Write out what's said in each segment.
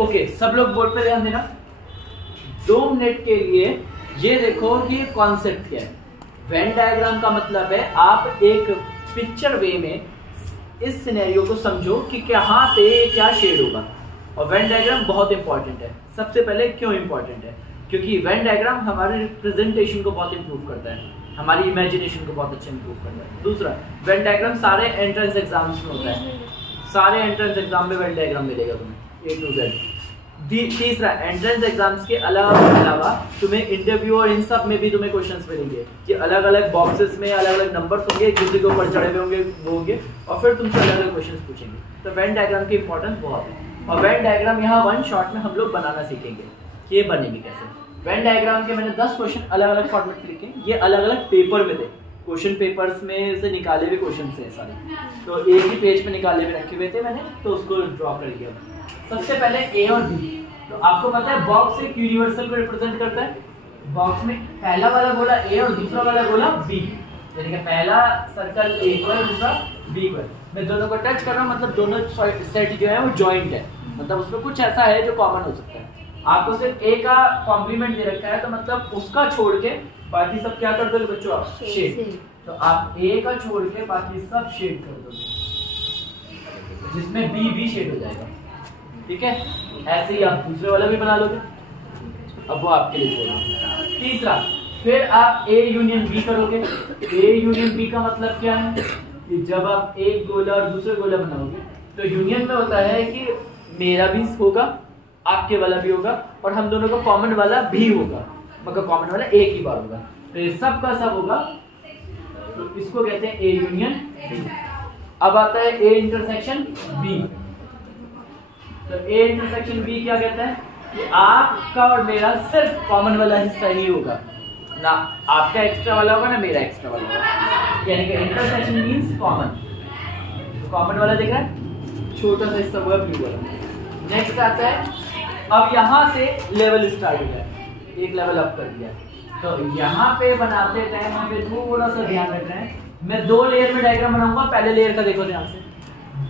Okay, सब लोग board पे ध्यान देना। 2 मिनट के लिए ये देखो कि कॉन्सेप्ट क्या है। वेन डायग्राम का मतलब है आप एक पिक्चर वे में इस सिनेरियो को समझो कि कहाँ पे क्या शेड होगा। और वेन डायग्राम बहुत इंपॉर्टेंट है। सबसे पहले क्यों इंपॉर्टेंट है? क्योंकि वेन डायग्राम हमारे रिप्रेजेंटेशन को बहुत इंप्रूव करता है, हमारी इमेजिनेशन को बहुत अच्छा इंप्रूव करता है। दूसरा, वेन डायग्राम सारे एंट्रेंस एग्जाम्स में होता है, सारे एंट्रेंस एग्जाम में वेन डायग्राम मिलेगा तुम्हें A to Z। तीसरा, एंट्रेंस एग्जाम्स के अलावा तुम्हें इंटरव्यू और इन सब में भी तुम्हें क्वेश्चंस मिलेंगे कि अलग अलग बॉक्सेस में अलग अलग नंबर्स होंगे, एक दूसरे के ऊपर चढ़े हुए होंगे वो होंगे, और फिर तुमसे अलग अलग क्वेश्चंस पूछेंगे। तो वेन डायग्राम की इंपॉर्टेंस बहुत है। और वेन डायग्राम यहाँ 1 शॉट में हम लोग बनाना सीखेंगे कि ये बनेगी कैसे। वेन डायग्राम के मैंने 10 क्वेश्चन अलग अलग फॉर्मेट में लिखे, ये अलग अलग पेपर में थे, क्वेश्चन पेपर्स में से निकाले हुए क्वेश्चन थे सारे, तो एक ही पेज पे निकाले हुए रखे हुए थे मैंने, तो उसको ड्रॉ कर लिया। सबसे पहले ए और बी। तो आपको पता है बॉक्स एक यूनिवर्सल को रिप्रेजेंट करता है। बॉक्स में पहला वाला गोला ए और दूसरा वाला गोला बी, यानी कि पहला सर्कल ए को है, दूसरा बी को है। मैं दोनों को टच कर रहा हूँ, मतलब दोनों सेट जो है वो जॉइंट है, मतलब उसमें कुछ ऐसा है जो कॉमन हो सकता है। आपको सिर्फ ए का कॉम्प्लीमेंट दे रखा है, तो मतलब उसका छोड़ के बाकी सब क्या कर दोगे बच्चों आप? शेड। तो आप ए का छोड़ के बाकी सब शेड कर दोगे, जिसमें बी भी शेड हो जाएगा। ठीक है, ऐसे ही आप दूसरे वाला भी बना लोगे। अब वो आपके लिए छोड़ दो। तीसरा, फिर आप ए यूनियन बी करोगे। ए यूनियन बी का मतलब क्या है कि जब आप एक गोला और दूसरे गोला बनाओगे तो यूनियन में होता है कि मेरा भी होगा, आपके वाला भी होगा, और हम दोनों का कॉमन वाला भी होगा, मगर कॉमन वाला एक ही बार होगा। तो ये सब का सब होगा, तो इसको कहते हैं ए यूनियन बी। अब आता है ए इंटरसेक्शन बी। तो ए इंटरसेक्शन बी क्या कहता है कि आपका और मेरा सिर्फ कॉमन वाला हिस्सा ही होगा, ना आपका एक्स्ट्रा वाला होगा ना मेरा एक्स्ट्रा वाला होगा, यानी कि इंटरसेक्शन मींस कॉमन। कॉमन वाला दिख रहा है, छोटा सा हिस्सा होगा ब्लू वाला। नेक्स्ट आता है, अब यहाँ से लेवल स्टार्ट हो गया, एक लेवल अप कर दिया। तो यहाँ पे बनाते टाइम हमें थोड़ा सा ध्यान रखना है। मैं 2 लेयर में डायग्राम बनाऊंगा। पहले लेयर का देखो ध्यान से,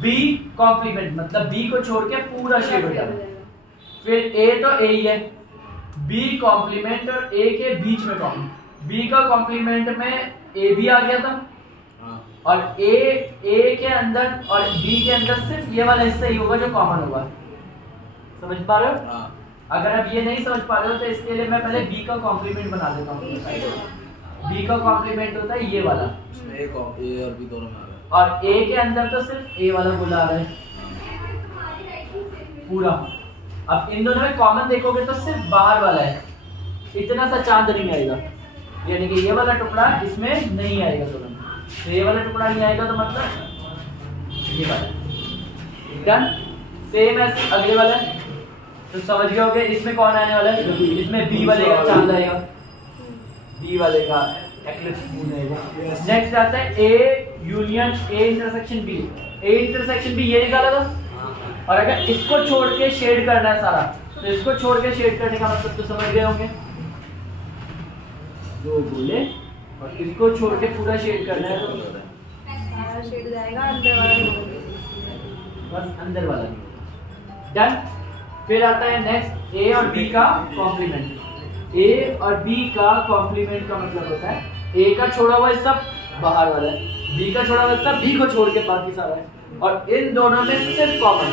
बी कॉम्प्लीमेंट, मतलब बी को छोड़ के पूरा शेड हो जाएगा। फिर ए तो ए ही है, बी कॉम्प्लीमेंट और ए के बीच में कॉम्प्लीमेंट। बी का कॉम्प्लीमेंट में ए भी आ गया था, और ए के अंदर और बी के अंदर सिर्फ ये वाला हिस्सा ही होगा जो कॉमन होगा। समझ पा रहे हो? अगर आप ये नहीं समझ पा रहे हो तो इसके लिए मैं पहले बी का कॉम्प्लीमेंट बना देता हूँ। बी का कॉम्प्लीमेंट होता है ये वाला, ए और बी दोनों में आ रहा है, और ए के अंदर तो सिर्फ ए वाला गोला आ रहा है पूरा। अब इन दोनों में कॉमन देखोगे तो सिर्फ बाहर वाला है, इतना सा चांद नहीं आएगा, यानी कि ये वाला टुकड़ा इसमें नहीं आएगा दोनों में। तो ये वाला टुकड़ा नहीं आएगा तो मतलब ये वाला। डन। सेम ऐसे अगले वाला, तो समझ गए होगे इसमें कौन आने वाला है? इसमें बी वाले का चांद आएगा, बी वाले का एक्लिप्स मून आएगा। नेक्स्ट आता है A union A intersection B. A intersection B ये निकाला था, और अगर इसको छोड़ के शेड करना है सारा, तो इसको छोड़ के शेड करने का मतलब तो समझ गए होंगे, 2 गोले और इसको छोड़ के पूरा शेड करना है, तो सारा शेड जाएगा, अंदर वाला नहीं होगा, बस अंदर वाला नहीं। डन। फिर आता है नेक्स्ट ए और बी का कॉम्प्लीमेंट। ए और बी का कॉम्प्लीमेंट का मतलब होता है ए का छोड़ा हुआ हिस्सा बाहर वाला है, बी का छोड़ा हुआ हिस्सा बी को छोड़ के बाकी सारा है, और इन दोनों में सिर्फ कॉमन,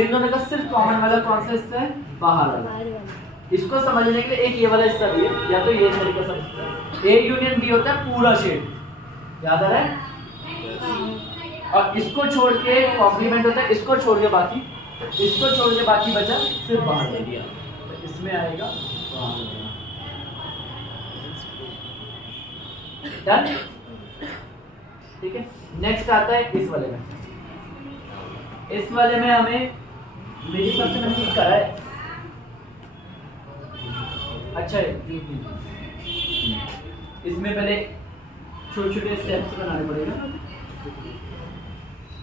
इन दोनों का सिर्फ कॉमन वाला कौन सा हिस्सा है? बाहर वाला। इसको समझने के लिए एक ये वाला हिस्सा भी है, या तो ये तरीका समझते हैं। ए यूनियन बी होता है पूरा शेड, याद आ रहा है? और इसको छोड़ के कॉम्प्लीमेंट होता है, इसको छोड़ के बाकी, इसको छोड़ के बाकी बचा सिर्फ बाहर ले लिया, तो इसमें आएगा बाहर। डन। ठीक है, नेक्स्ट आता है इस वाले में। इस वाले में हमें मेरी सबसे मैंने ठीक करा है, अच्छा है। इसमें पहले छोटे छोटे स्टेप्स बनाने पड़ेगा।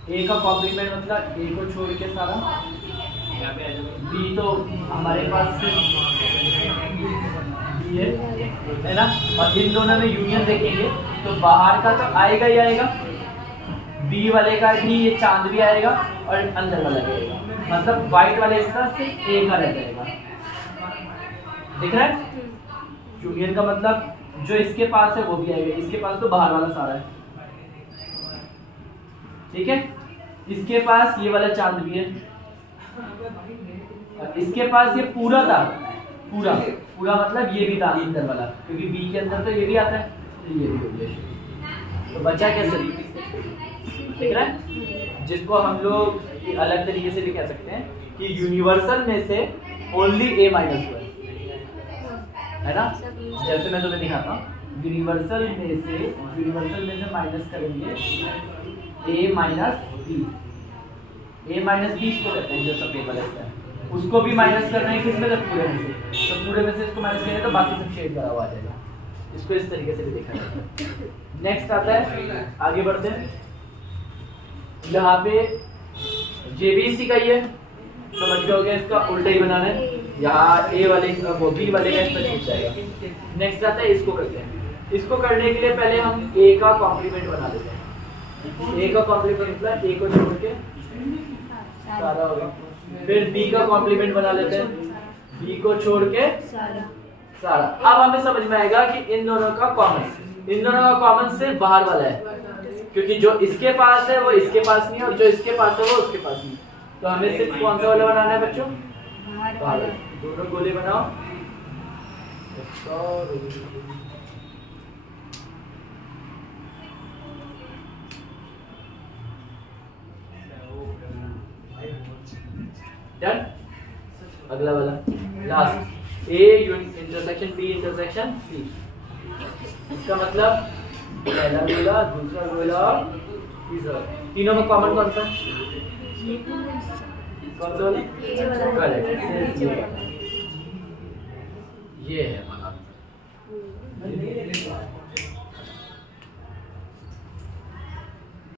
ए का कॉम्प्लीमेंट मतलब ए को छोड़ के सारा, बी तो हमारे पास सिर्फ बी है ना, और इन दोनों में यूनियन देखेंगे तो बाहर का तो आएगा ही आएगा, बी वाले का भी ये चांद भी आएगा और अंदर वाला भी आएगा। मतलब व्हाइट वाले हिस्सा सिर्फ ए का रह जाएगा, दिख रहा है? यूनियन का मतलब जो इसके पास है वो भी आएगा, इसके पास तो बाहर वाला सारा है, ठीक है? इसके पास ये वाला चांद भी है, इसके पास ये पूरा था, पूरा पूरा मतलब ये भी था अंदर वाला, क्योंकि बी के अंदर तो ये भी आता है, तो ये भी हो गया। तो बचा कैसे, दिख रहा है? जिसको हम लोग अलग तरीके से भी कह सकते हैं कि यूनिवर्सल में से ओनली ए माइनस हुआ है ना? जैसे मैं तुम्हें दिखाता हूँ, यूनिवर्सल में से माइनस करेंगे ए माइनस बी, ए माइनस बी इसको कहते हैं जो सफेद वाला है, उसको भी माइनस करना है किसमें, तो पूरे में से, तो पूरे में से इसको माइनस करेंगे तो बाकी सब शेड करा हुआ आ जाएगा। इसको इस तरीके से भी देखा जाता है। नेक्स्ट आता है, आगे बढ़ते हैं, यहाँ पे जेबीसी का ही है, समझ गए हो गया, इसका उल्टा ही बनाना है, यहाँ ए वाले वो बी वाले का इसमें छूट जाएगा। नेक्स्ट आता है, इसको करते हैं। इसको करने के लिए पहले हम ए का कॉम्प्लीमेंट बना लेते हैं। ए का कॉम्प्लीमेंट मतलब ए को छोड़ के सारा हो गया, फिर बी का कॉम्प्लीमेंट बना लेते हैं, बी को छोड़ के सारा। अब हमें समझ में आएगा कि इन दोनों का कॉमन सिर्फ बाहर वाला है, क्योंकि जो इसके पास है वो इसके पास नहीं है, और जो इसके पास है वो उसके पास नहीं। तो हमें सिर्फ कौन सा वाला बनाना है बच्चों, बाहर। दोनों गोले बनाओ, डन। अगला वाला last, A intersection B intersection C, इसका मतलब पहला गोला, दूसरा गोला और तीसरा, तीनों में कॉमन कौन सा, कौन सा वाला, करेक्ट, ये है हमारा।